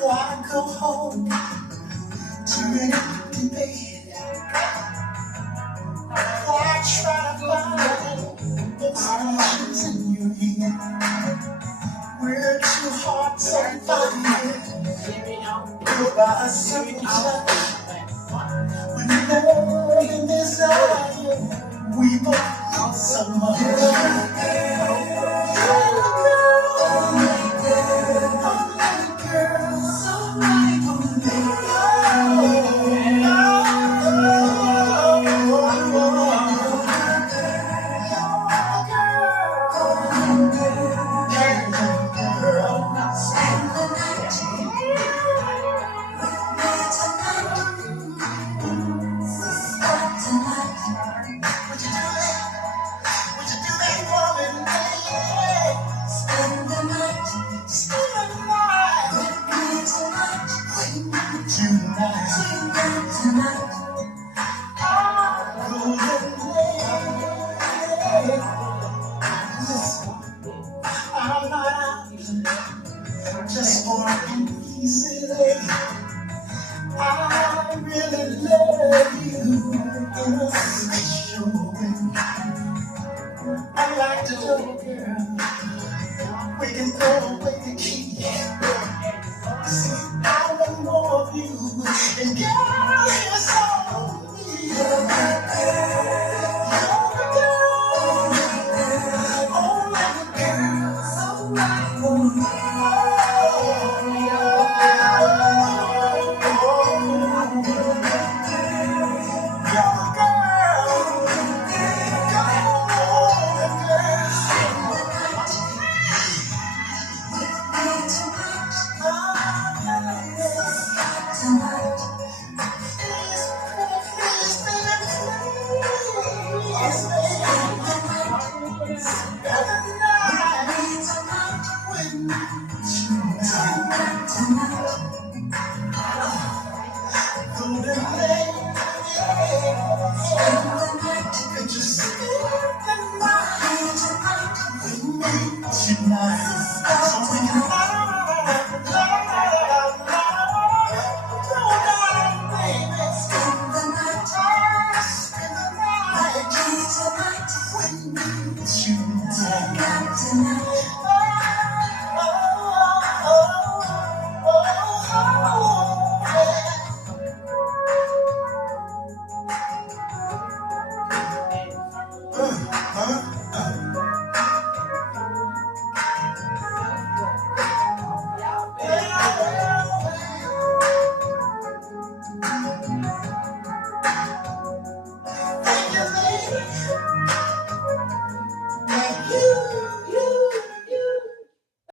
Why go home to an empty bed? Why try to find expressions in your head? We're two hearts on fire, built by a simple touch. With love and desire, we both need so much. Just for an easy day, I really love you in a special way. I like to know, girl, we can throw away the key. See, I want more of you, and girl, it's all me. You're the girl, only the girl, so right for me. Tonight,